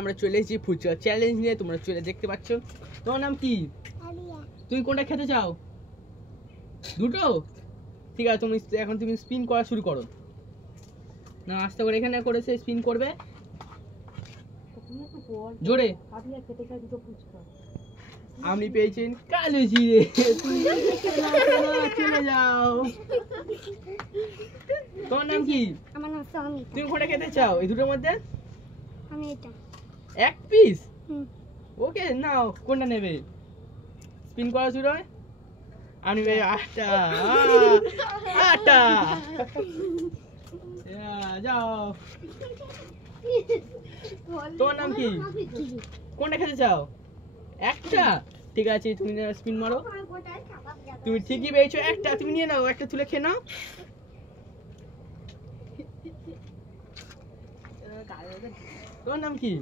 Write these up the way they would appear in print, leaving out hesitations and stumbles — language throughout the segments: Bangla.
আমরা চলে এসেছি ফুচকা চ্যালেঞ্জ নিয়ে। তোমরা চলে দেখতে পাচ্ছ। তোমার নাম কি? তুমি কোনটা খেতে চাও? দুটো? ঠিক আছে, তুমি স্পিন করা শুরু করো। না, আস্তে করে এখানে করেছে, স্পিন করবে জোরে। আপনি পেয়েছেন কালো জিরে। চলে যাও। তোমার নাম কি? আমার নাম সমিতা। তুমি কোনটা খেতে চাও এই দুটোর মধ্যে? আমি এটা এক পিস। ওকে, নাও, কোনটা নেবে? স্পিন করা শুরু হয়। আমি আটা আটা যাও। তোমার নাম কি? কোনটা খেতে চাও? একটা? ঠিক আছে, তুমি স্পিন মারো। তুমি ঠিকই পেয়েছো একটা। তুমি নিয়ে নাও, একটা তুলে খেয়ে নাও। তোমার নাম কি?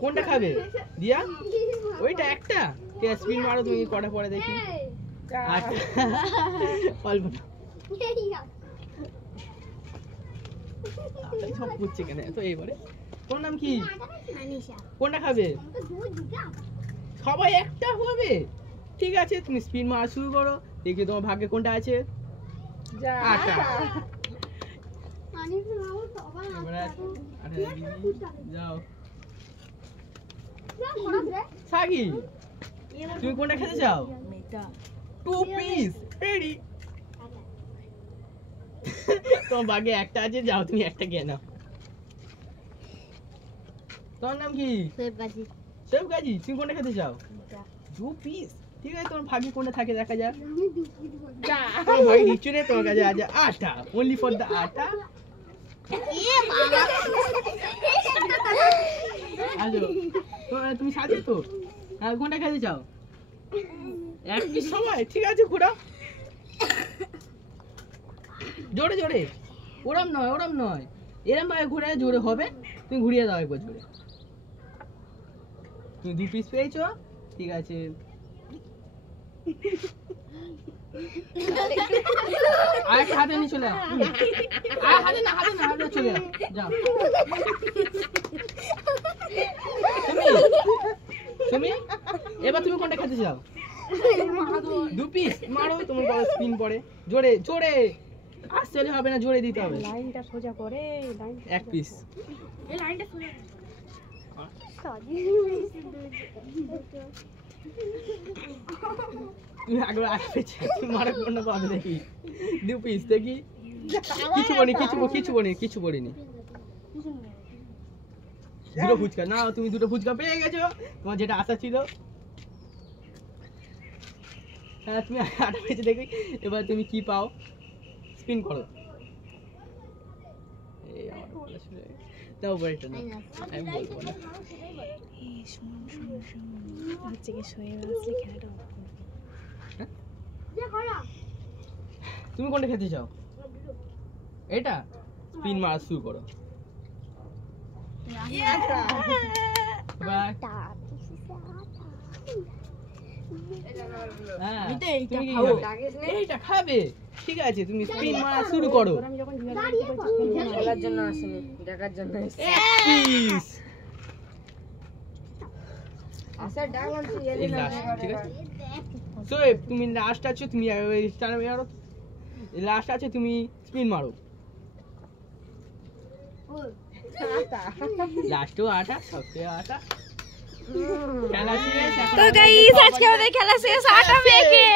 কোনটা খাবে? দিয়া? ওইটা একটা? ঠিক আছে, স্পিন মারো। তুমি কটা পরে দেখি। অল্প সব পুচ্ছে কেন তো এইবারে। তোমার নাম কি? কোনটা খাবে? সবাই একটা হবে? ঠিক আছে, তুমি স্পিন মারা শুরু করো। দেখি তোমার ভাগ্যে কোনটা আছে। আটা। যাও সাগি, তুমি কোনটা খেতে চাও? Two piece ready. তোমার ভাগ্যে একটা আছে, যাও তুমি একটা খেয়ে নাও। তোমার নাম কি? সেব গাজি। তুমি কোনটা খেতে চাও? দু পিস। ঠিক আছে, তোমার ভাগ্যে কোনটা থাকে দেখা যাক। তোমার ভাগ্যে কিছু নেই, তোমার কাছে আছে আটা। অনলি ফর দ্য আটা। তুমি সাজে তো। কোনটা খেতে চাও? এক পিস সবাই? ঠিক আছে, ঘোরাও জোরে জোরে। ওরম নয়, ওরম নয়, এরম ভাবে ঘুরে জোরে হবে। তুমি ঘুরিয়ে দাও একবার জোরে। তুমি দু পিস পেয়েছো। ঠিক আছে, আরেকটা হাতে নিয়ে চলে যাও। হাতে না, হাতে না, হাতে চলে যাও। যাও তুমি এবার তুমি কোনটা খেতে চাও? দু পিস মারো। তোমার বাবা স্পিন পড়ে। জোরে জোরে আসলে হবে না, জোরে দিতে হবে। লাইনটা সোজা করে এক পিস। এই লাইনটা সোজা তুমি একবার আসবে, তুমি মারো কোনটা পাবে দেখি। দু পিস দেখি। কিছু বলি, কিছু বলিনি। দুটো ফুচকা নাও। তুমি দুটো ফুচকা পেয়ে গেছো, তোমার যেটা আশা ছিল। হ্যাঁ, তুমি আটা পেয়েছো দেখি। এবার তুমি কি পাও, স্পিন করো। তাও বলটা না, আমি বলবো না। তুমি কোনটা খেতে চাও? এটা? স্পিন মারা শুরু করো। এইটা খাবে? ঠিক আছে, তুমি স্পিন মারা শুরু করো। খেলার জন্য আসেনি, দেখার জন্য তুমি লাস্ট আছো, তুমি লাস্ট আছে, তুমি স্পিন মারো। লাস্টও আটা, সবচেয়ে আটা। খেলা শেষ। তো গাইস, আজকে আমাদের খেলা শেষ। আটা মেখে